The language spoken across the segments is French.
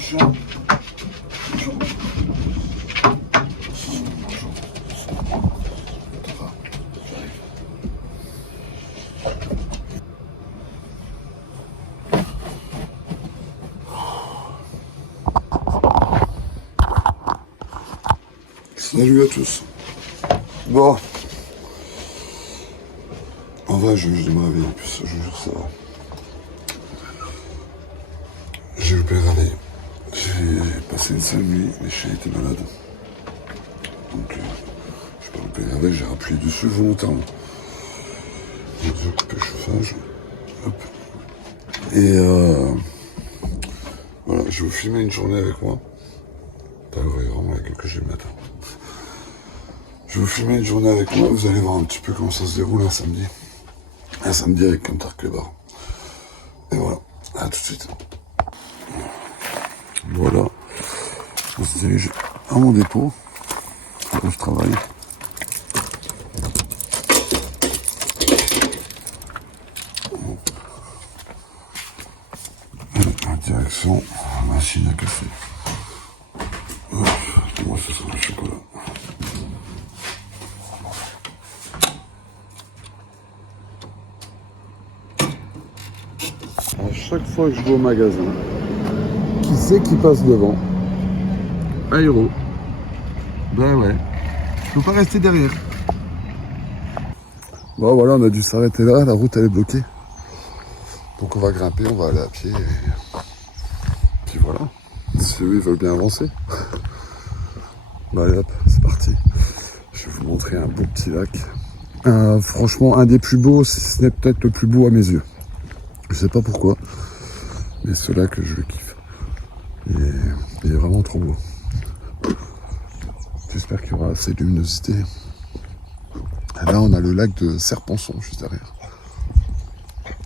chien. Bonjour. Bonjour. Ça va? J'arrive. Salut à tous. Bon. En vrai, je vais me réveiller en plus, je vous jure, ça va. J'ai loupé le réveil. J'ai passé une seule nuit, les chiens étaient malades. Donc, j'ai pas loupé le réveil, j'ai rappuyé dessus volontairement. J'ai déjà coupé le chauffage. Hop. Et voilà, je vais vous filmer une journée avec moi. Pas vraiment la gueule que j'ai le matin. Je vais vous filmer une journée avec moi, vous allez voir un petit peu comment ça se déroule un samedi. Un samedi avec Cantar Clébar. Et voilà, à tout de suite. Voilà, on se dirige à mon dépôt, là où je travaille. En direction, machine à café. Moi, ce sera le chocolat. À chaque fois que je vais au magasin, qui c'est qui passe devant? Aéro. Ben ouais. Je peux pas rester derrière. Bon voilà, on a dû s'arrêter là, la route elle est bloquée. Donc on va grimper, on va aller à pied. Et puis voilà. Si eux ils veulent bien avancer. Bah allez hop, c'est parti. Je vais vous montrer un beau petit lac. Franchement, un des plus beaux, si ce n'est peut-être le plus beau à mes yeux. Je sais pas pourquoi, mais ce lac, je le kiffe. Il est vraiment trop beau. J'espère qu'il y aura assez de luminosité. Et là, on a le lac de Serponçon, juste derrière.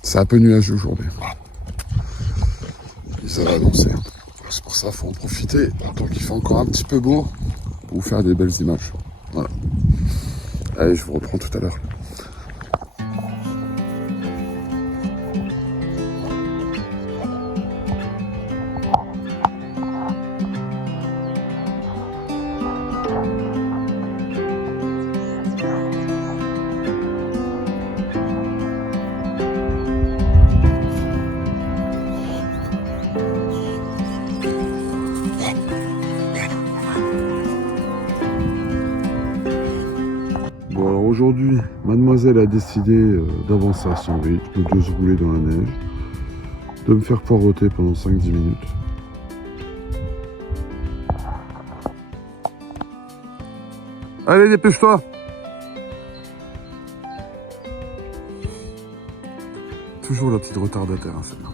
C'est un peu nuageux aujourd'hui. Et ça va annoncer. C'est pour ça qu'il faut en profiter, tant qu'il fait encore un petit peu beau, pour vous faire des belles images. Voilà. Allez, je vous reprends tout à l'heure. Bon alors aujourd'hui, mademoiselle a décidé d'avancer à son rythme, de se rouler dans la neige, de me faire poireauter pendant 5-10 minutes. Allez, dépêche-toi! Toujours la petite retardataire, hein, celle-là.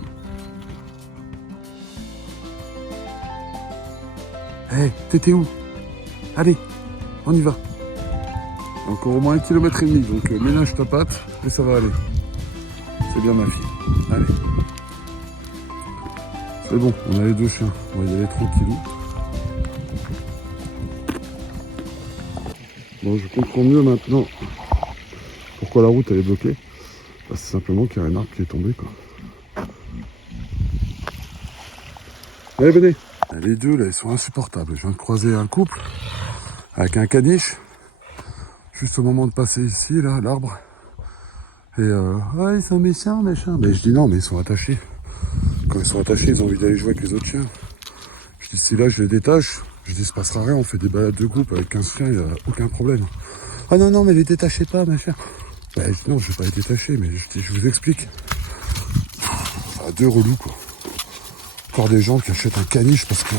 Hé, hey, t'étais où? Allez, on y va. Encore au moins 1,5 km, donc ménage ta patte et ça va aller. C'est bien ma fille. Allez. C'est bon, on a les deux chiens. On va y aller tranquillou. Bon, je comprends mieux maintenant pourquoi la route elle est bloquée. Bah, c'est simplement qu'il y a un arbre qui est tombé, quoi. Allez, venez. Les deux là, ils sont insupportables. Je viens de croiser un couple avec un caniche. Juste au moment de passer ici, là, l'arbre. Et ouais, ils sont méchants, méchants. Mais je dis non, mais ils sont attachés. Quand ils sont attachés, ils ont envie d'aller jouer avec les autres chiens. Je dis si là je les détache, je dis il se passera rien, on fait des balades de groupe avec 15 chiens, il n'y a aucun problème. Ah non, non, mais les détachez pas, machin. Bah, je dis non, je vais pas les détacher, mais je vous explique. Enfin, deux relous, quoi. Encore des gens qui achètent un caniche parce que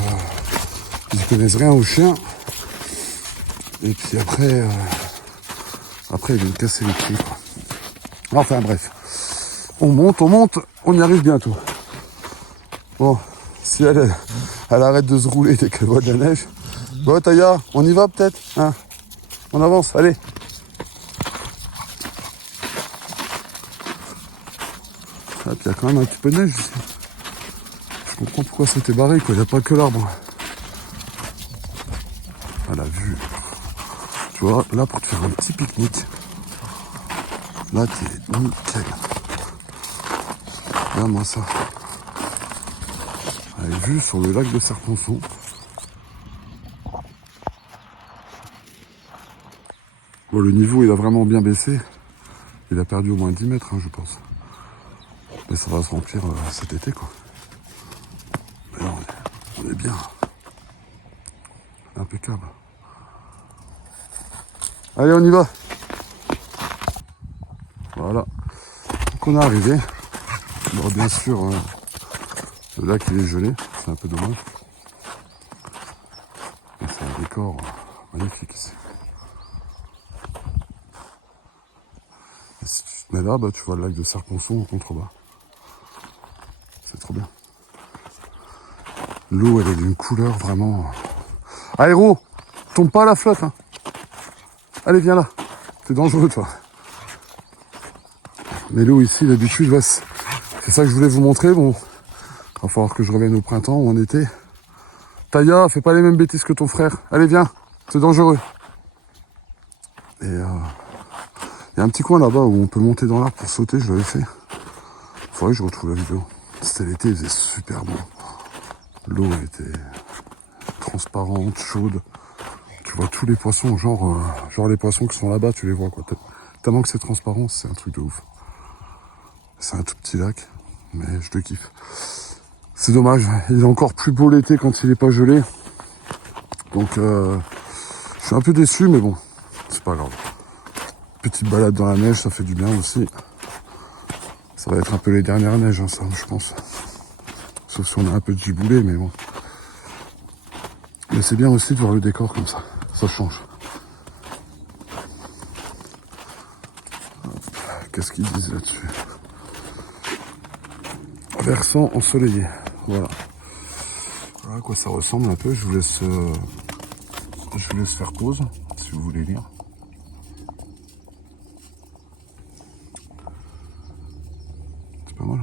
ils connaissent rien aux chiens. Et puis après, ils viennent casser les prix, quoi. Enfin bref, on monte, on y arrive bientôt. Bon, si elle arrête de se rouler dès qu'elle voit de la neige. Bon, Taya, on y va peut-être, hein? On avance, allez. Ah, puis il y a quand même un petit peu de neige ici. Je comprends pourquoi c'était barré, quoi. Il n'y a pas que l'arbre. À la vue. Tu vois, là, pour te faire un petit pique-nique. Là, t'es nickel. Regarde-moi ça. Avec vue sur le lac de Serponçon. Bon, le niveau, il a vraiment bien baissé. Il a perdu au moins 10 mètres, hein, je pense. Mais ça va se remplir cet été, quoi. Mais là, on est bien. Impeccable. Allez, on y va. Voilà. Donc on est arrivé. Bon, bien sûr, le lac, il est gelé. C'est un peu dommage. Mais c'est un décor magnifique ici. Et si tu te mets là, bah, tu vois le lac de Serponçon en contrebas. C'est trop bien. L'eau, elle est d'une couleur vraiment... Ah, héros, tombe pas à la flotte, hein. Allez, viens là. C'est dangereux, toi. Mais l'eau ici, d'habitude, ouais, c'est ça que je voulais vous montrer. Bon, il va falloir que je revienne au printemps ou en été. Taya, fais pas les mêmes bêtises que ton frère. Allez, viens. C'est dangereux. Et il y a un petit coin là-bas où on peut monter dans l'arbre pour sauter. Je l'avais fait. Faudrait que je retrouve la vidéo. C'était l'été, il faisait super bon. L'eau était transparente, chaude. Tu vois tous les poissons, genre les poissons qui sont là-bas, tu les vois quoi. Tellement que c'est transparent, c'est un truc de ouf. C'est un tout petit lac, mais je le kiffe. C'est dommage, il est encore plus beau l'été quand il est pas gelé. Donc je suis un peu déçu, mais bon, c'est pas grave. Petite balade dans la neige, ça fait du bien aussi. Ça va être un peu les dernières neiges, hein, ça, je pense. Sauf si on a un peu de giboulée, mais bon. Mais c'est bien aussi de voir le décor comme ça. Ça change. Qu'est-ce qu'ils disent là-dessus? Versant ensoleillé. Voilà. Voilà à quoi ça ressemble un peu. Je vous laisse faire pause si vous voulez lire. C'est pas mal.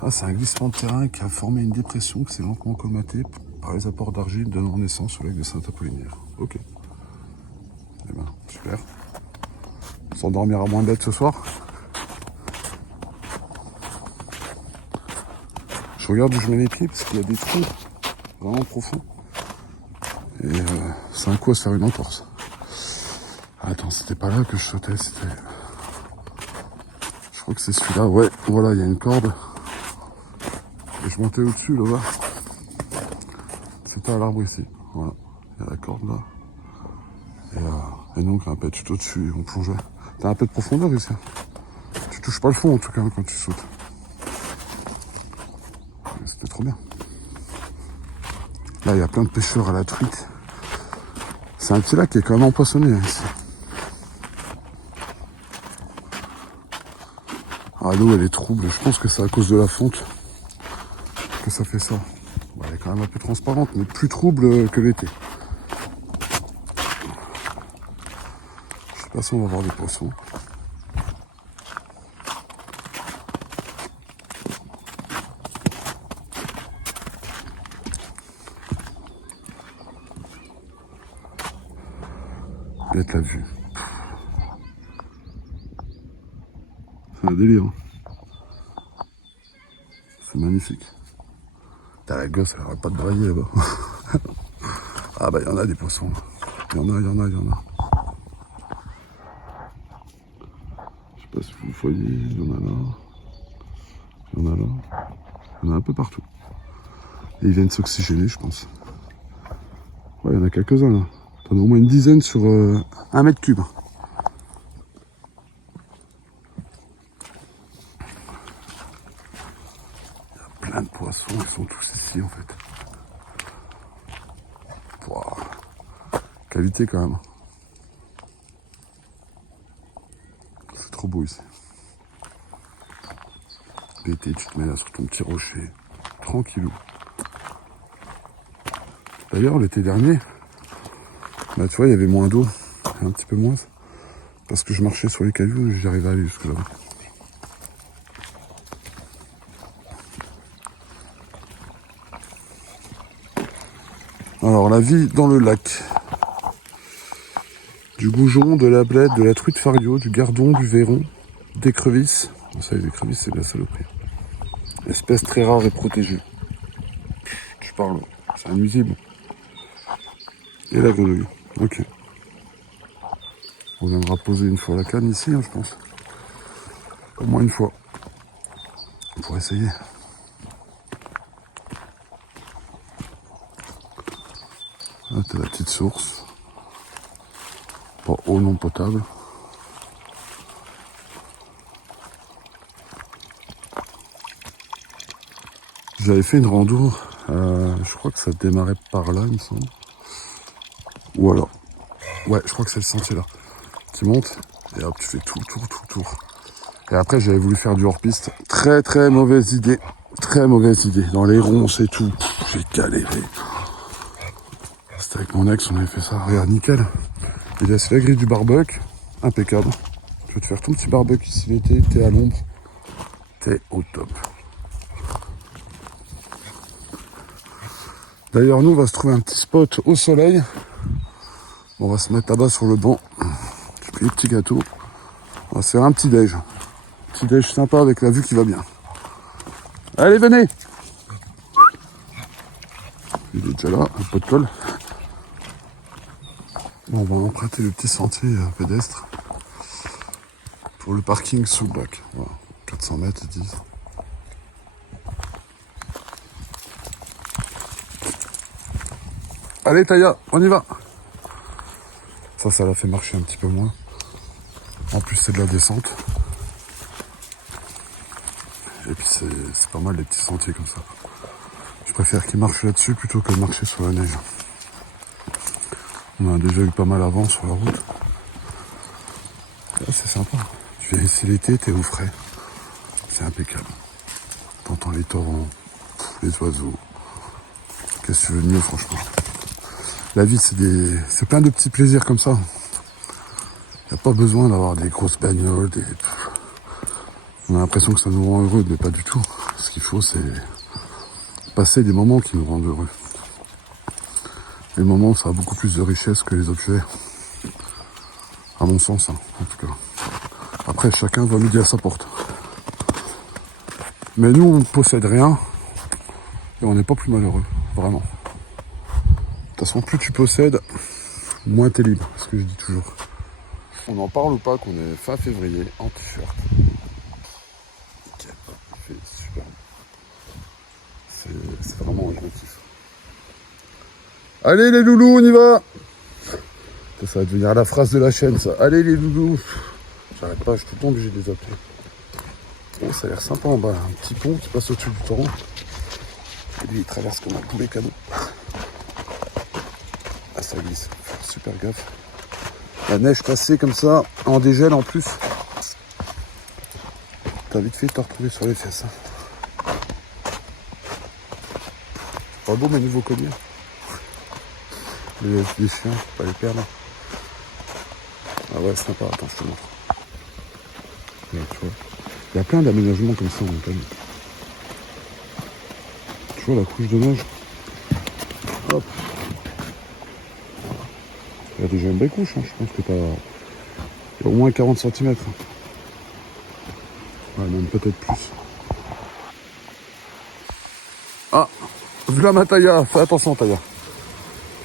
Ah, c'est un glissement de terrain qui a formé une dépression qui s'est lentement colmatée par les apports d'argile donnant naissance au lac de Saint-Apollinaire. Ok. Eh ben, super. On s'endormira moins bête ce soir. Je regarde où je mets les pieds parce qu'il y a des trous vraiment profonds. Et c'est un coup à se faire une entorse. Ah, attends, c'était pas là que je sautais, c'était... Je crois que c'est celui-là, ouais. Voilà, il y a une corde. Et je montais au-dessus, là-bas. C'était à l'arbre ici. Voilà. Il y a la corde là. Et donc un peu tout au-dessus, on plongeait. T'as un peu de profondeur ici. Tu touches pas le fond en tout cas quand tu sautes. C'était trop bien. Là, il y a plein de pêcheurs à la truite. C'est un petit lac qui est quand même empoisonné hein, ici. Ah, l'eau, elle est trouble. Je pense que c'est à cause de la fonte que ça fait ça. Bon, elle est quand même un peu transparente, mais plus trouble que l'été. Je sais pas si on va voir des poissons. Bête la vue. C'est un délire. Hein. C'est magnifique. T'as la gosse, elle arrête pas de brailler là-bas. Ah bah il y en a des poissons. Il y en a. Je sais pas si vous voyez, il y en a là. Il y en a là. Il y en a un peu partout. Et ils viennent s'oxygéner, je pense. Ouais, il y en a quelques-uns là. T'en as au moins une dizaine sur 1 mètre cube. Il y a plein de poissons, ils sont tous ici en fait. Wow. Qualité quand même. C'est trop beau ici. L'été, tu te mets là sur ton petit rocher, tranquillou. D'ailleurs, l'été dernier, bah tu vois, il y avait moins d'eau, un petit peu moins, parce que je marchais sur les cailloux et j'arrivais à aller jusque là. Alors, la vie dans le lac. Du goujon, de la blette, de la truite fario, du gardon, du verron, d'écrevisses. Ça, les écrevisses, c'est de la saloperie. Espèce très rare et protégée. Tu parles, c'est un nuisible. Et la grenouille. Ok. On viendra poser une fois la canne ici, hein, je pense. Au moins une fois. Pour essayer. Là, t'as la petite source. Pas eau non potable. J'avais fait une rando, je crois que ça démarrait par là, il me semble. Ou alors, ouais, je crois que c'est le sentier là. Tu montes, et hop, tu fais tout le tour. Et après, j'avais voulu faire du hors-piste. Très mauvaise idée. Très mauvaise idée. Dans les ronces et tout. J'ai galéré. C'était avec mon ex, on avait fait ça. Regarde, nickel. Il laisse la grille du barbecue. Impeccable. Tu veux te faire ton petit barbecue ici l'été, t'es à l'ombre. T'es au top. D'ailleurs, nous, on va se trouver un petit spot au soleil. On va se mettre là-bas sur le banc. J'ai pris les petits gâteaux. On va se faire un petit déj. Petit déj sympa avec la vue qui va bien. Allez, venez! Il est déjà là, un peu de colle. On va emprunter le petit sentier pédestre pour le parking sous le bac. Voilà. 400 mètres, ils disent. Allez, Taya, on y va! Ça l'a fait marcher un petit peu moins. En plus, c'est de la descente. Et puis, c'est pas mal les petits sentiers comme ça. Je préfère qu'ils marchent là-dessus plutôt que de marcher sur la neige. On en a déjà eu pas mal avant sur la route. Là, c'est sympa. Tu viens ici l'été, t'es au frais. C'est impeccable. T'entends les torrents, les oiseaux. Qu'est-ce que tu veux de mieux, franchement? La vie, c'est plein de petits plaisirs comme ça. Y a pas besoin d'avoir des grosses bagnoles. On a l'impression que ça nous rend heureux, mais pas du tout. Ce qu'il faut, c'est passer des moments qui nous rendent heureux. Les moments où ça a beaucoup plus de richesse que les objets. À mon sens, hein, en tout cas. Après, chacun va midi à sa porte. Mais nous, on ne possède rien. Et on n'est pas plus malheureux. Vraiment. De toute façon, plus tu possèdes, moins t'es libre. C'est ce que je dis toujours. On n'en parle ou pas qu'on est fin février en t-shirt. Nickel. Il fait super. C'est vraiment un kiff. Allez les loulous, on y va! Ça va devenir la phrase de la chaîne, ça. Allez les loulous! J'arrête pas, je suis tout le temps obligé de les appeler. Oh, ça a l'air sympa en bas. Un petit pont qui passe au-dessus du torrent. Et lui, il traverse comme un poulet cadeau. Ah, ça glisse. Faut faire super gaffe. La neige passée comme ça, en dégel en plus. T'as vite fait de te retrouver sur les fesses. Pas beau mes nouveaux colliers. Les chiens, faut pas les perdre. Ah ouais, c'est sympa. Attends, je te montre. Ouais, tu vois. Il y a plein d'aménagements comme ça en montagne. Tu vois la couche de neige. Hop. Il y a déjà une belle couche, hein. Je pense que t'as... Il y a au moins 40 cm. Ouais, même peut-être plus. Ah, voilà ma Taya. Fais attention, Taya.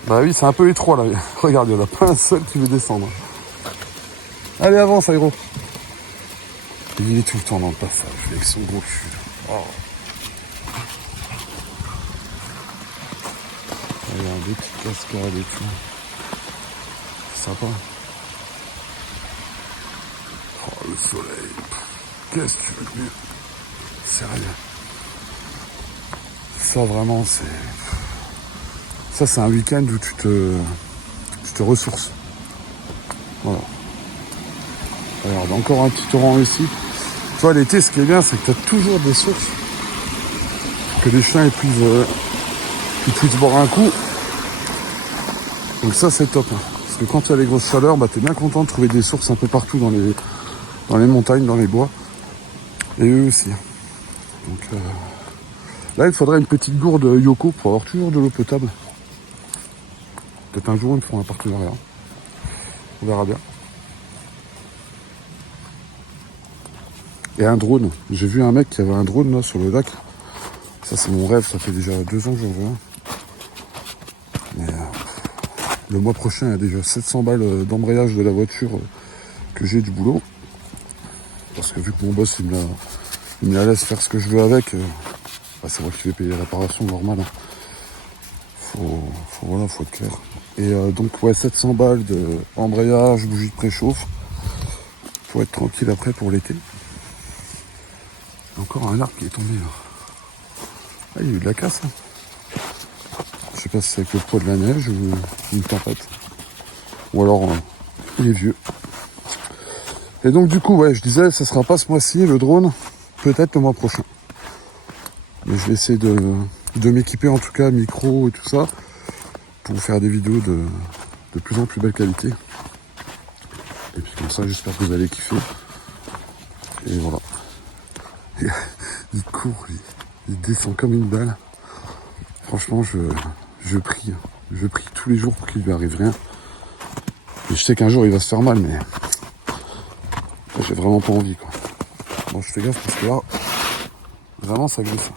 Bah oui, c'est un peu étroit là. Regarde, il n'y en a pas un seul qui veut descendre. Allez, avance, Aéro. Il est tout le temps dans le passage, avec son gros cul. Oh. Regarde, des petites cascades et tout. C'est sympa. Oh, le soleil. Qu'est-ce que tu veux de mieux? Sérieux. Ça, vraiment, c'est... Ça, c'est un week-end où tu te ressources. Voilà. Regarde, encore un petit torrent ici. Tu vois, l'été, ce qui est bien, c'est que tu as toujours des sources. Que les chiens ils puissent boire un coup. Donc ça, c'est top. Hein. Parce que quand il y a les grosses chaleurs, bah, tu es bien content de trouver des sources un peu partout dans les montagnes, dans les bois. Et eux aussi. Donc là, il faudrait une petite gourde Yoko pour avoir toujours de l'eau potable. Peut-être un jour, ils me feront un partenariat. On verra bien. Et un drone. J'ai vu un mec qui avait un drone là sur le lac. Ça c'est mon rêve, ça fait déjà 2 ans que j'en veux un. Mais le mois prochain, il y a déjà 700 balles d'embrayage de la voiture que j'ai du boulot. Parce que vu que mon boss il me la laisse faire ce que je veux avec, c'est moi qui vais payer la réparation normale. Hein. Faut être clair. Et donc ouais, 700 balles d'embrayage, bougie de préchauffe. Pour être tranquille après pour l'été. Encore un arbre qui est tombé là. Ah, il y a eu de la casse. Hein. Je sais pas si c'est avec le poids de la neige ou une tempête. Ou alors il est vieux. Et donc du coup, ouais, je disais, ça sera pas ce mois-ci, le drone, peut-être le mois prochain. Mais je vais essayer de m'équiper en tout cas, micro et tout ça, pour vous faire des vidéos de plus en plus belle qualité. Et puis comme ça, j'espère que vous allez kiffer. Et voilà. Et, il court, il descend comme une balle. Franchement, je prie tous les jours pour qu'il lui arrive rien. Et je sais qu'un jour il va se faire mal, mais j'ai vraiment pas envie, quoi. Bon, je fais gaffe parce que là, vraiment ça glisse.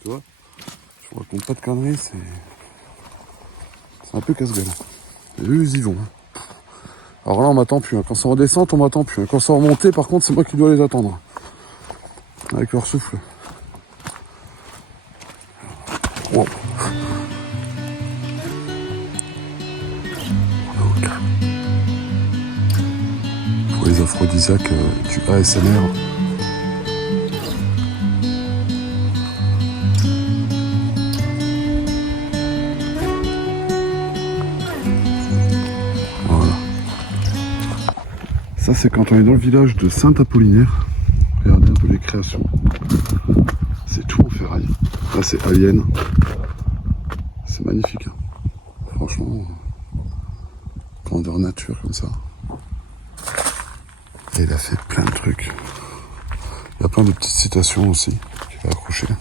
Tu vois, je raconte pas de conneries, c'est un peu casse-gueule. Et eux, ils y vont. Alors là, on m'attend plus. Hein. Quand c'est en descente, on m'attend plus. Hein. Quand c'est en montée, par contre, c'est moi qui dois les attendre. Avec leur souffle. Wow. Pour les aphrodisiaques du ASMR. Voilà. Ça, c'est quand on est dans le village de Saint-Apollinaire. Regardez un peu les créations. C'est tout en ferraille. Là, c'est Alien. C'est magnifique. Hein. Franchement, grandeur nature comme ça. Et il a fait plein de trucs. Il y a plein de petites citations aussi qu'il a accrochées.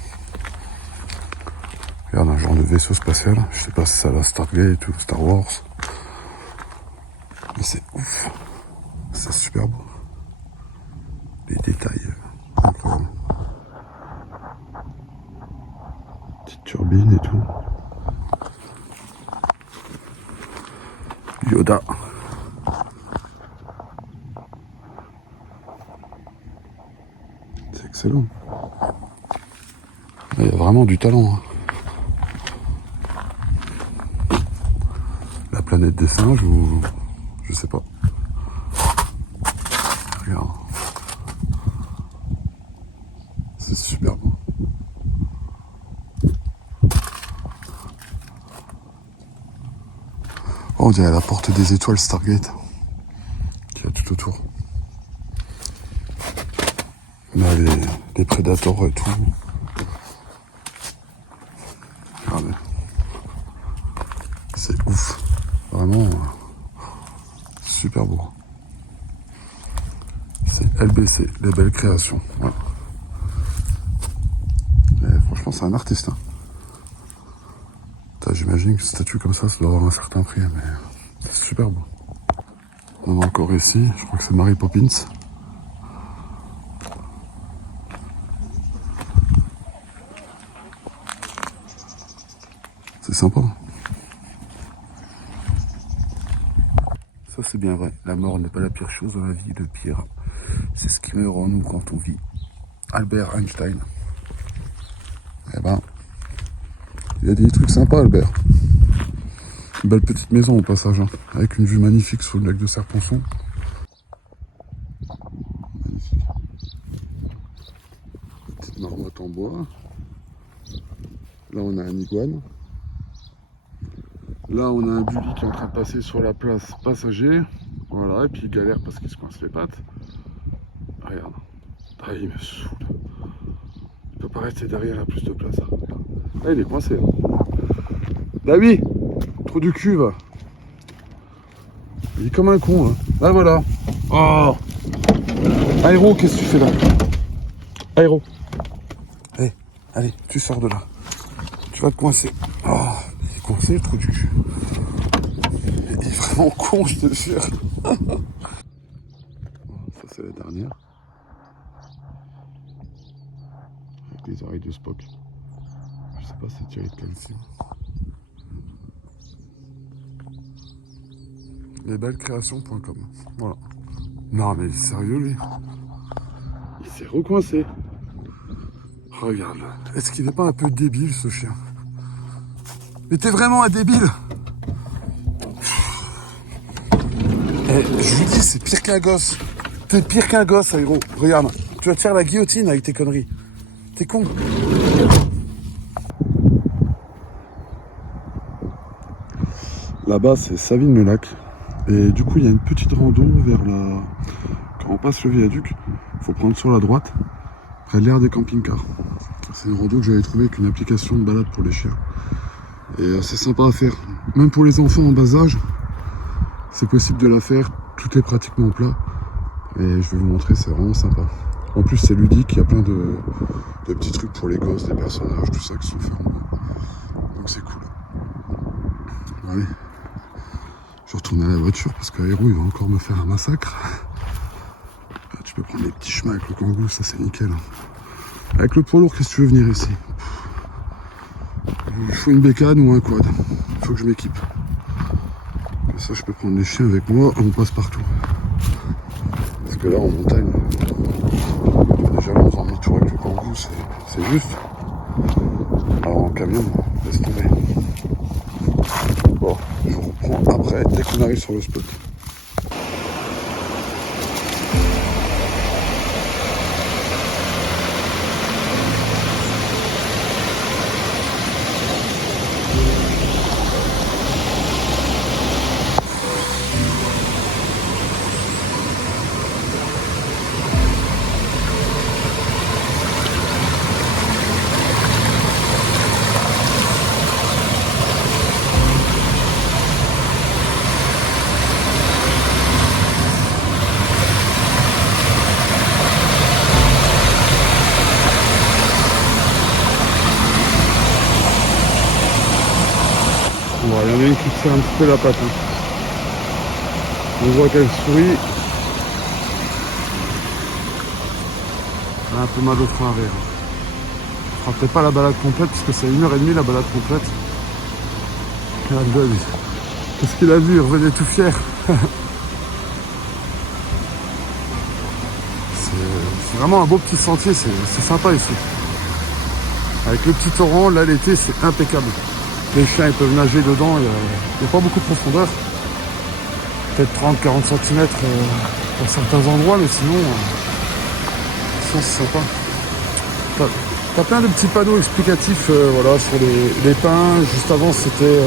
Regarde un genre de vaisseau spatial. Je sais pas si ça va Stargate ou Star Wars. Mais c'est ouf. C'est super beau. Les détails incroyables. Petite turbine et tout. Yoda. C'est excellent. Il y a vraiment du talent. Hein. La planète des singes ou je sais pas. Regarde. C'est super beau. Oh, on dirait la porte des étoiles Stargate. Qu'il y a tout autour. Là, les prédateurs et tout. Regardez. C'est ouf. Vraiment super beau. C'est LBC, les belles créations. Voilà. Et franchement, c'est un artiste. Hein. J'imagine que une statue comme ça doit avoir un certain prix, mais c'est super beau. On a encore ici, je crois que c'est Mary Poppins. C'est sympa. Ça c'est bien vrai, la mort n'est pas la pire chose dans la vie, le pire, c'est ce qui meurt en nous quand on vit. Albert Einstein. Eh ben, il a dit des trucs sympas Albert. Une belle petite maison au passage, hein, avec une vue magnifique sur le lac de Serponçon. Magnifique. Petite marmotte en bois. Là on a un iguane. Là on a un bully qui est en train de passer sur la place passager. Voilà, et puis il galère parce qu'il se coince les pattes. Regarde. Ah, il me saoule. Il peut pas rester derrière, il a plus de place. Ah, il est coincé. Bah oui, trop du cul va. Il est comme un con. Hein. Ah voilà. Oh. Aéro, qu'est-ce que tu fais là? Aéro. Allez, allez, tu sors de là. Tu vas te coincer. Oh, il est coincé le trou du cul. Il est vraiment con, je te jure. Ça c'est la dernière. les oreilles de Spock. Je sais pas si c'est tiré de calcium. Lesbellescréations.com. Voilà. Non mais sérieux lui. Il s'est recoincé. Regarde. Est-ce qu'il n'est pas un peu débile ce chien? Mais t'es vraiment un débile. Eh, je vous dis, c'est pire qu'un gosse. T'es pire qu'un gosse, Aéro. Regarde, tu vas te faire la guillotine avec tes conneries. T'es con. Là-bas, c'est Savines-le-Lac. Et du coup, il y a une petite rando vers la... Quand on passe le viaduc, il faut prendre sur la droite, près de l'aire des camping-cars. C'est une rando que j'avais trouvée avec une application de balade pour les chiens. Et c'est sympa à faire. Même pour les enfants en bas âge, c'est possible de la faire. Tout est pratiquement plat. Et je vais vous montrer, c'est vraiment sympa. En plus, c'est ludique, il y a plein de petits trucs pour les gosses, des personnages, tout ça qui sont faits en bois. Donc c'est cool. Allez. Je retourne à la voiture parce qu'Aéro il va encore me faire un massacre. Là, tu peux prendre les petits chemins avec le kangou, ça c'est nickel. Avec le poids lourd, qu'est-ce que tu veux venir ici? Il faut une bécane ou un quad. Il faut que je m'équipe. Comme ça je peux prendre les chiens avec moi, on passe partout. Parce que là en montagne, déjà là en faisant demi-tour avec le kangou, c'est juste. Alors en camion, laisse tomber. Bon, je vous reprends après, dès qu'on arrive sur le spot. Bon, il y en a une qui tire un petit peu la patte. Hein. On voit qu'elle sourit. Elle a un peu mal au frein arrière. On fera peut-être pas la balade complète parce que c'est 1h30 la balade complète. Qu'est-ce qu'il a vu? Il revenait tout fier. C'est vraiment un beau petit sentier, c'est sympa ici. Avec le petit torrent, là l'été c'est impeccable. Les chiens ils peuvent nager dedans, il n'y a pas beaucoup de profondeur. Peut-être 30-40 cm pour certains endroits, mais sinon c'est sympa. T'as plein de petits panneaux explicatifs voilà, sur les pins. Juste avant c'était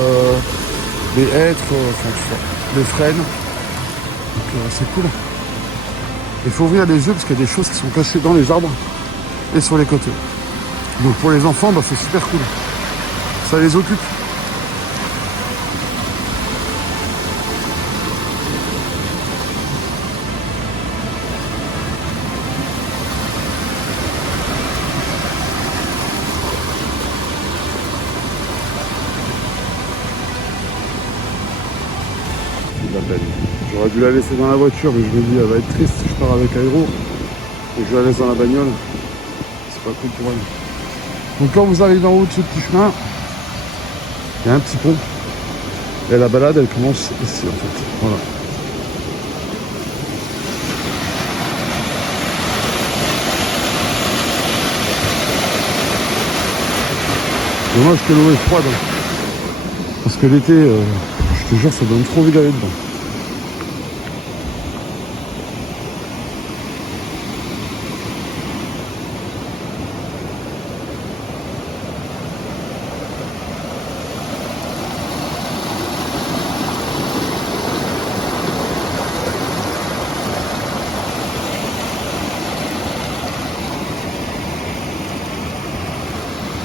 des hêtres, enfin tu vois, des frênes. Donc c'est cool. Il faut ouvrir les yeux parce qu'il y a des choses qui sont cachées dans les arbres et sur les côtés. Donc pour les enfants, bah, c'est super cool. Ça les occupe. J'aurais dû la laisser dans la voiture, mais je me dis elle va être triste si je pars avec Aéro et que je la laisse dans la bagnole. C'est pas cool pour elle. Donc quand vous arrivez en haut de ce petit chemin, il y a un petit pont. Et la balade elle commence ici en fait. Voilà. Dommage que l'eau est froide. Parce que l'été, je te jure, ça donne trop envie d'aller dedans.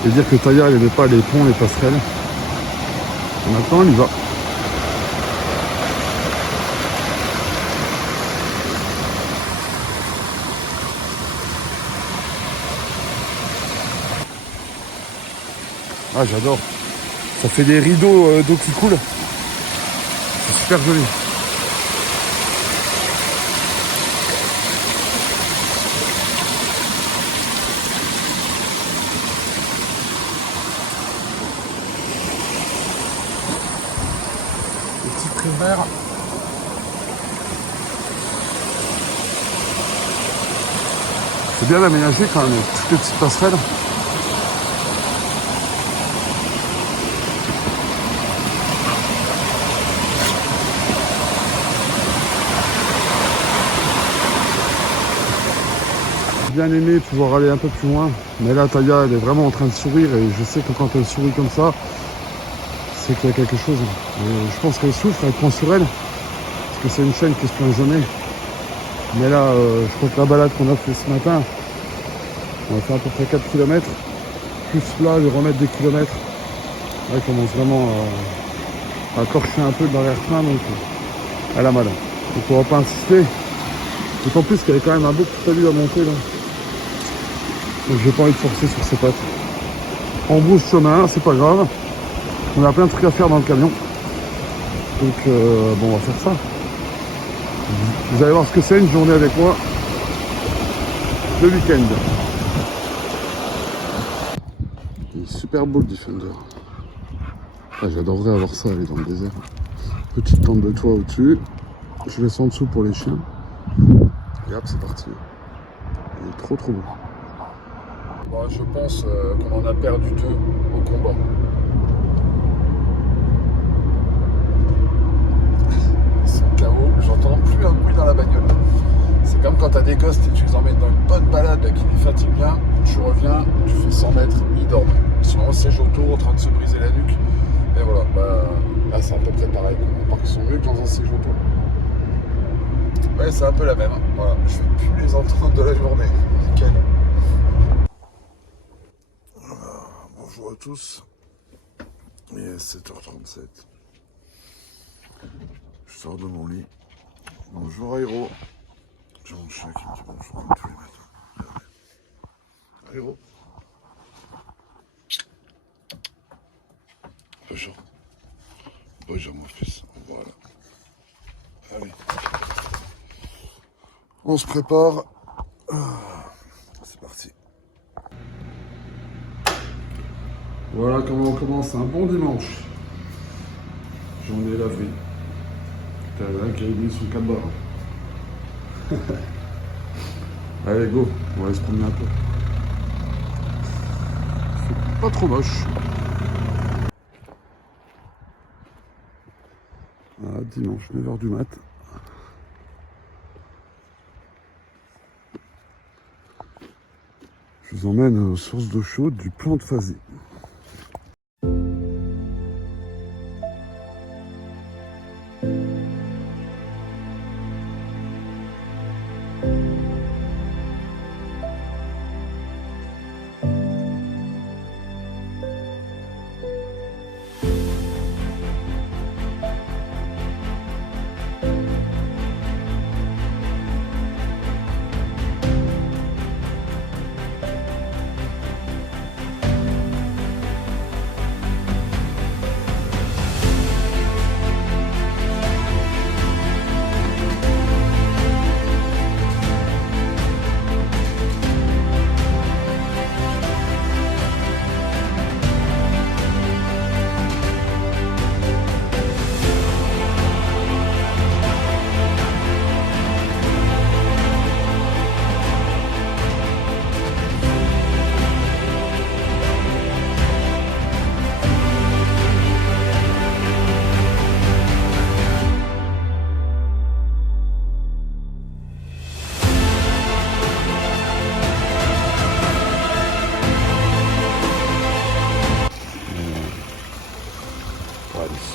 Et dire que Taillard il n'aimait pas les ponts, les passerelles. Et maintenant on y va. Ah j'adore. Ça fait des rideaux d'eau qui coule. C'est super joli. vert. C'est bien aménagé quand même, toutes les petites passerelles. J'ai bien aimé pouvoir aller un peu plus loin, mais là Taya elle est vraiment en train de sourire et je sais que quand elle sourit comme ça, c'est qu'il y a quelque chose. Et je pense qu'elle souffre, elle prend sur elle, parce que c'est une chaîne qui se plaint jamais. Mais là, je crois que la balade qu'on a fait ce matin, on a fait à peu près 4 km, plus là, de remettre des kilomètres. Là, elle commence vraiment à torcher un peu de l'arrière-train, donc elle a mal. Donc on va pas insister. D'autant plus qu'elle est quand même un beau petit talus à monter là. Donc j'ai pas envie de forcer sur ses pattes. On bouge chemin, c'est pas grave. On a plein de trucs à faire dans le camion. Donc bon, on va faire ça. Vous allez voir ce que c'est une journée avec moi. Le week-end. Une super beau le Defender. Ah, j'adorerais avoir ça, aller dans le désert. Petite tente de toit au-dessus. Je laisse en dessous pour les chiens. Et hop, c'est parti. Il est trop beau. Bon, je pense qu'on en a perdu 2 au combat. Ils sont KO, j'entends plus un bruit dans la bagnole. C'est comme quand t'as des gosses et tu les emmènes dans une bonne balade qui les fatigue bien. Tu reviens, tu fais 100 mètres, ils dorment. Ils sont en siège auto en train de se briser la nuque. Et voilà, bah, là c'est à peu près pareil. À part qu'ils sont mieux que dans un siège auto. Ouais, c'est un peu la même. Voilà, je vais plus les entendre de la journée. Nickel. Bonjour à tous. Il est 7h37. Je sors de mon lit. Bonjour Aéro. J'ai mon chien qui me dit bonjour comme tous les matins. Aéro. Bonjour. Bonjour mon fils. Voilà. Allez. On se prépare. C'est parti. Voilà comment on commence un bon dimanche. J'en ai lavé. T'as là qui a mis son cabas. Allez go, on va aller se promener un peu. C'est pas trop moche. Voilà, dimanche, 9h du mat. Je vous emmène aux sources d'eau chaude du plan de Fazy.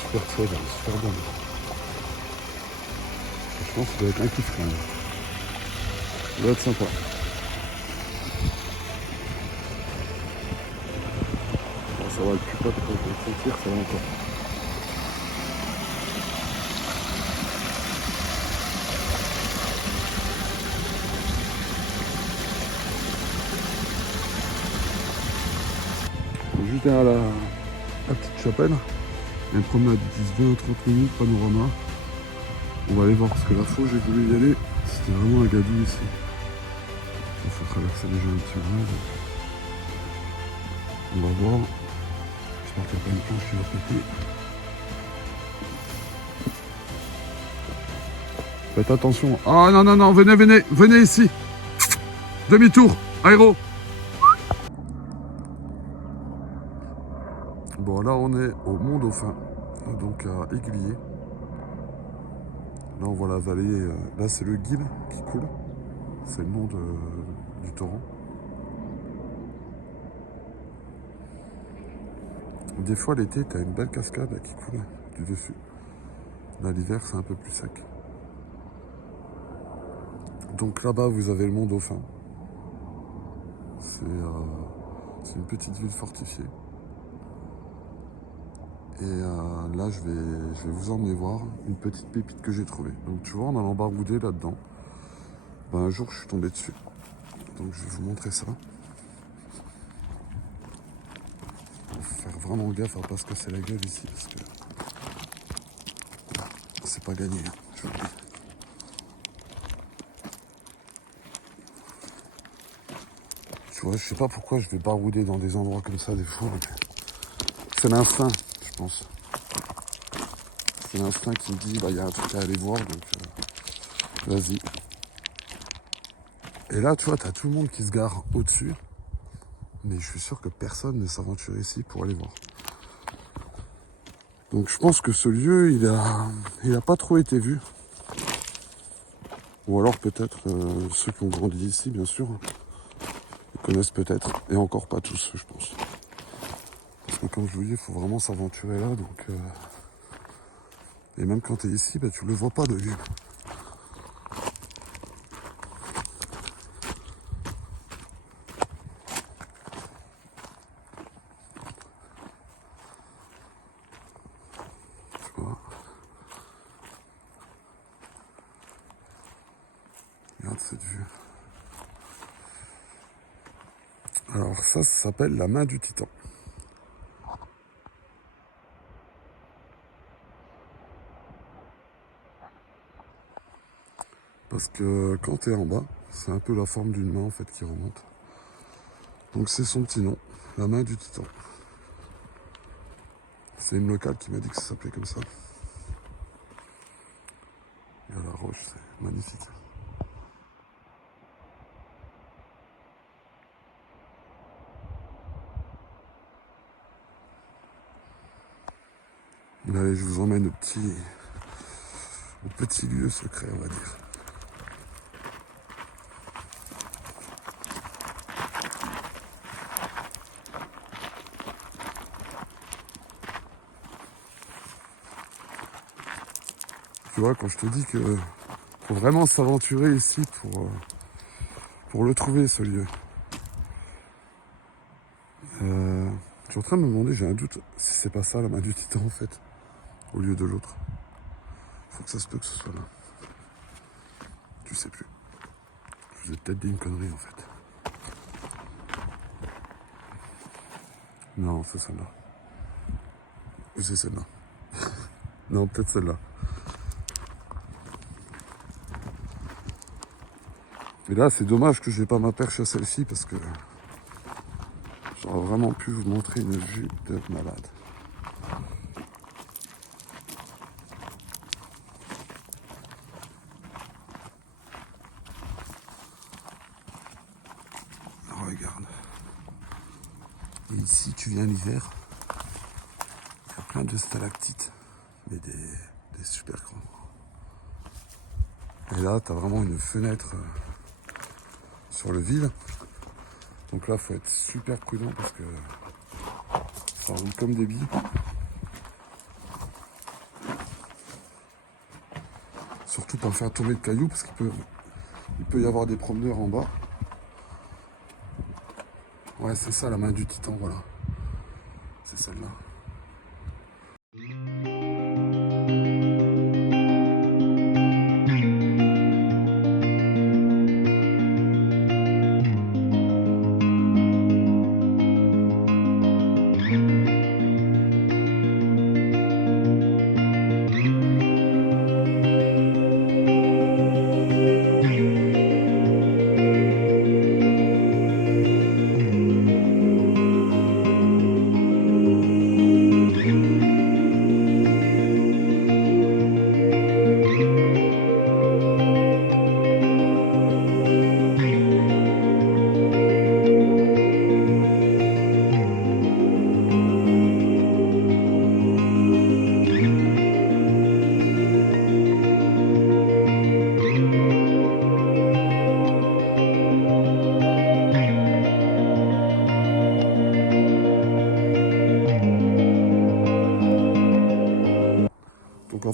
Super chaude, super bonne. Franchement, ça doit être un kiff quand même. Ça doit être sympa. Bon, ça va le plus pas pour le sentir, ça va encore. Juste derrière la petite chapelle. Il y a une promenade de 10-20-30 minutes, panorama. On va aller voir parce que la fois où j'ai voulu y aller, c'était vraiment un gadou ici. Il faut traverser déjà un petit bras. On va voir. J'espère qu'il n'y a pas une planche qui va péter. Faites attention. Ah non, non, non, venez, venez, venez ici. Demi-tour, aéro. Bon, là, on est au Mont Dauphin, donc à Aiguillé. Là, on voit la vallée. Là, c'est le Guil qui coule. C'est le nom du torrent. Des fois, l'été, tu as une belle cascade qui coule du dessus. Là, l'hiver, c'est un peu plus sec. Donc là-bas, vous avez le Mont Dauphin. C'est une petite ville fortifiée. Et là, je vais vous emmener voir une petite pépite que j'ai trouvée. Donc tu vois, en allant barouder là-dedans, ben, un jour, je suis tombé dessus. Donc je vais vous montrer ça. Faut faire vraiment gaffe à pas se casser la gueule ici, parce que c'est pas gagné, hein, je vous le dis. Tu vois, je sais pas pourquoi je vais barouder dans des endroits comme ça des fois. C'est l'instinct, je pense. C'est l'instinct qui me dit, bah, y a un truc à aller voir, donc vas-y. Et là, tu vois, t'as tout le monde qui se gare au-dessus. Mais je suis sûr que personne ne s'aventure ici pour aller voir. Donc je pense que ce lieu, il a pas trop été vu. Ou alors peut-être ceux qui ont grandi ici, bien sûr, ils connaissent peut-être. Et encore pas tous, je pense. Parce que comme je vous dis, il faut vraiment s'aventurer là. Donc, et même quand tu es ici, bah, tu le vois pas de vue. Tu vois. Regarde cette vue. Alors ça s'appelle la main du Titan. Parce que quand tu es en bas, c'est un peu la forme d'une main en fait qui remonte. Donc c'est son petit nom, la main du Titan. C'est une locale qui m'a dit que ça s'appelait comme ça. Et à la roche, c'est magnifique. Allez, je vous emmène au petit lieu secret, on va dire. Tu vois, quand je te dis que faut vraiment s'aventurer ici pour le trouver, ce lieu. Je suis en train de me demander, j'ai un doute, si c'est pas ça la main du Titan en fait, au lieu de l'autre. Faut que ça se peut que ce soit là. Je sais plus. Je vous ai peut-être dit une connerie en fait. Non, c'est celle-là. Ou c'est celle-là. Non, peut-être celle-là. Et là, c'est dommage que je n'ai pas ma perche à celle-ci parce que j'aurais vraiment pu vous montrer une vue de malade. Regarde. Et ici, tu viens l'hiver, il y a plein de stalactites, mais des super grands. Et là, tu as vraiment une fenêtre sur le vide. Donc là, il faut être super prudent parce que ça roule comme des billes. Surtout pas faire tomber de cailloux parce il peut y avoir des promeneurs en bas. Ouais, c'est ça la main du Titan, voilà. C'est celle-là.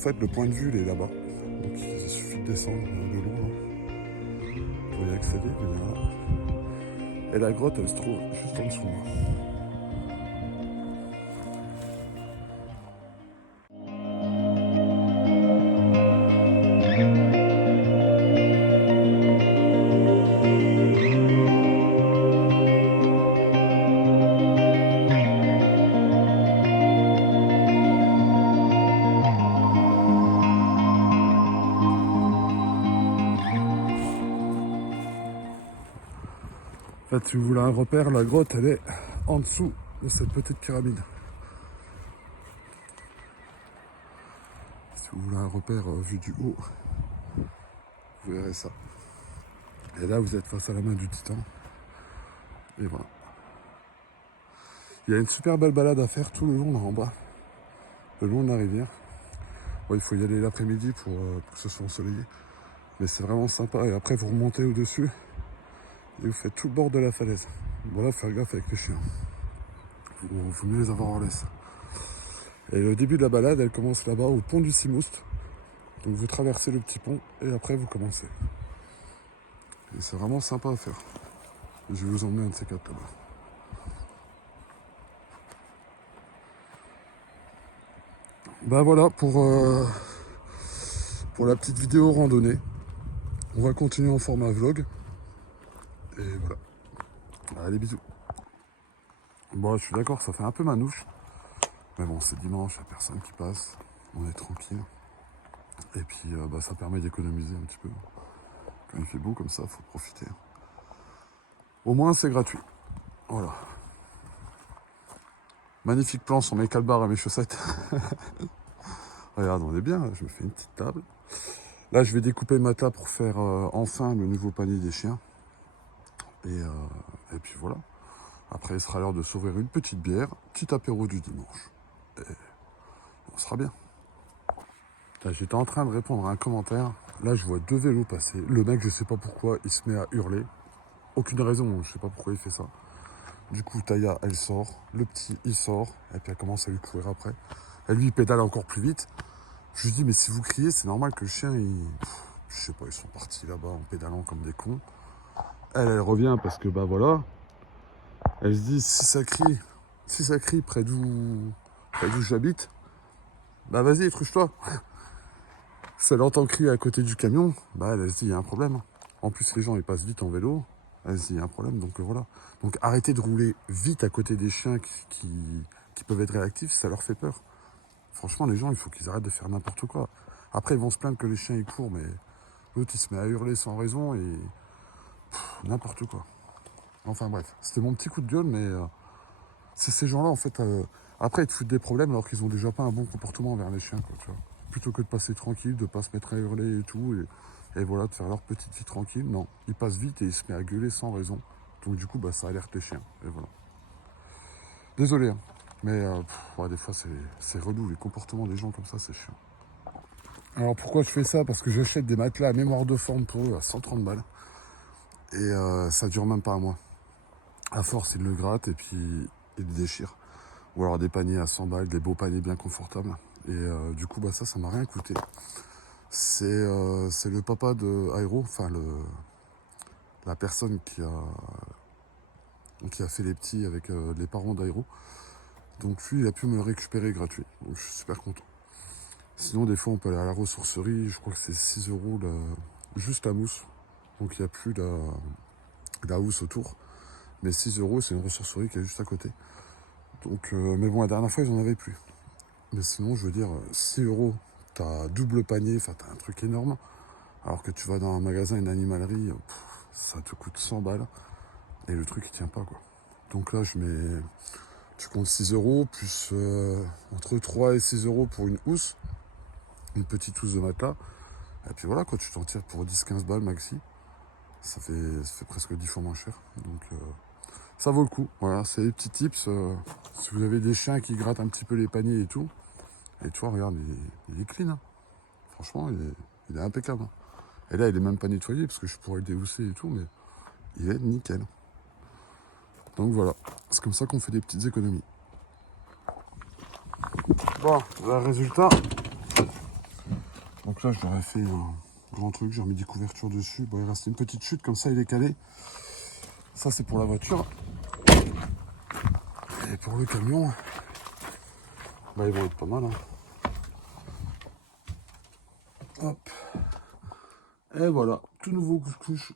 fait, le point de vue, il est là-bas. Donc il suffit de descendre de long là, pour y accéder, venir là. Et la grotte, elle se trouve juste en dessous. En fait, si vous voulez un repère, la grotte, elle est en dessous de cette petite pyramide. Si vous voulez un repère vu du haut, vous verrez ça. Et là, vous êtes face à la main du titan. Et voilà. Il y a une super belle balade à faire tout le long là en bas, le long de la rivière. Bon, il faut y aller l'après-midi pour que ce soit ensoleillé. Mais c'est vraiment sympa. Et après, vous remontez au-dessus et vous faites tout le bord de la falaise. Voilà, faut faire gaffe avec les chiens. Il faut mieux les avoir en laisse. Et le début de la balade, elle commence là-bas au pont du Simouste. Donc vous traversez le petit pont et après vous commencez. Et c'est vraiment sympa à faire. Je vais vous emmener un de ces quatre là-bas. Bah voilà pour la petite vidéo randonnée. On va continuer en format vlog. Et voilà. Allez, bisous. Bon, je suis d'accord, ça fait un peu manouche. Mais bon, c'est dimanche, il n'y a personne qui passe. On est tranquille. Et puis, ça permet d'économiser un petit peu. Quand il fait beau comme ça, il faut profiter. Au moins, c'est gratuit. Voilà. Magnifique plan sur mes calbars et mes chaussettes. Regarde, on est bien. Je me fais une petite table. Là, je vais découper le matelas pour faire enfin le nouveau panier des chiens. Et puis voilà. Après, il sera l'heure de s'ouvrir une petite bière, petit apéro du dimanche. Et on sera bien. J'étais en train de répondre à un commentaire. Là, je vois 2 vélos passer. Le mec, je sais pas pourquoi, il se met à hurler. Aucune raison, je sais pas pourquoi il fait ça. Du coup, Taya, elle sort. Le petit, il sort. Et puis, elle commence à lui courir après. Elle lui pédale encore plus vite. Je lui dis, mais si vous criez, c'est normal que le chien, je sais pas, ils sont partis là-bas en pédalant comme des cons. Elle revient parce que, bah voilà. Elle se dit, si ça crie près d'où j'habite, bah vas-y, truche-toi. Si elle entend crier à côté du camion, bah elle se dit, il y a un problème. En plus, les gens, ils passent vite en vélo. Elle se dit, il y a un problème, donc voilà. Donc arrêtez de rouler vite à côté des chiens qui peuvent être réactifs, ça leur fait peur. Franchement, les gens, il faut qu'ils arrêtent de faire n'importe quoi. Après, ils vont se plaindre que les chiens, ils courent, mais l'autre, il se met à hurler sans raison et n'importe quoi. Enfin bref, c'était mon petit coup de gueule, mais c'est ces gens-là, en fait, après, ils te foutent des problèmes alors qu'ils ont déjà pas un bon comportement envers les chiens, quoi, tu vois. Plutôt que de passer tranquille, de pas se mettre à hurler et tout, et voilà, de faire leur petite vie tranquille, non. Ils passent vite et ils se mettent à gueuler sans raison. Donc du coup, bah, ça alerte les chiens, et voilà. Désolé, hein, mais ouais, des fois, c'est relou, les comportements des gens comme ça, c'est chiant. Alors pourquoi je fais ça? Parce que j'achète des matelas à mémoire de forme pour eux à 130 balles. Et ça dure même pas un mois. À force, ils le grattent et puis ils le déchirent. Ou alors des paniers à 100 balles, des beaux paniers bien confortables. Et du coup, bah ça m'a rien coûté. C'est le papa de Aero, enfin la personne qui a fait les petits avec les parents d'Aero. Donc lui, il a pu me le récupérer gratuit. Donc je suis super content. Sinon, des fois, on peut aller à la ressourcerie. Je crois que c'est 6 euros juste la mousse. Donc il n'y a plus la housse autour. Mais 6 euros, c'est une ressourcerie qui est juste à côté. Donc, mais bon, la dernière fois, ils n'en avaient plus. Mais sinon, je veux dire, 6 euros, t'as double panier, enfin, t'as un truc énorme. Alors que tu vas dans un magasin, une animalerie, ça te coûte 100 balles. Et le truc, il tient pas, quoi. Donc là, tu comptes 6 euros, plus entre 3 et 6 euros pour une housse. Une petite housse de matelas. Et puis voilà, quoi, tu t'en tires pour 10-15 balles maxi. Ça fait presque 10 fois moins cher. Donc, ça vaut le coup. Voilà, c'est des petits tips. Si vous avez des chiens qui grattent un petit peu les paniers et tout. Et tu vois, regarde, il est clean. Hein. Franchement, il est impeccable. Hein. Et là, il est même pas nettoyé parce que je pourrais le déhousser et tout, mais il est nickel. Donc voilà, c'est comme ça qu'on fait des petites économies. Bon, le résultat, Donc là, je leur ai fait un grand truc, j'ai remis des couvertures dessus. Bon, il reste une petite chute, comme ça, il est calé. Ça, c'est pour la voiture. Et pour le camion, bah, ils vont être pas mal. Hein. Hop. Et voilà, tout nouveau couche-couche.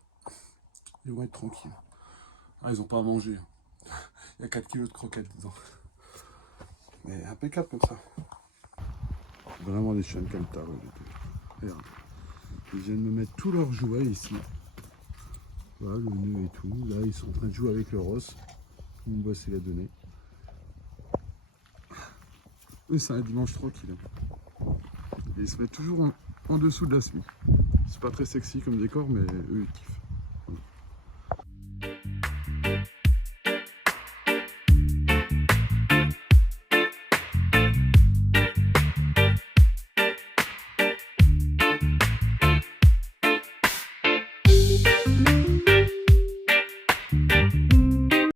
Ils vont être tranquilles. Ah, ils ont pas à manger. Il y a 4 kilos de croquettes dedans. Mais impeccable comme ça. Vraiment des chiens comme ça. Regarde. Ils viennent me mettre tous leurs jouets ici. Voilà, le nœud et tout. Là, ils sont en train de jouer avec le Ross. Mon boss, il a donné. Eux, c'est un dimanche tranquille. Et ils se mettent toujours en dessous de la SMI. C'est pas très sexy comme décor, mais eux, ils kiffent.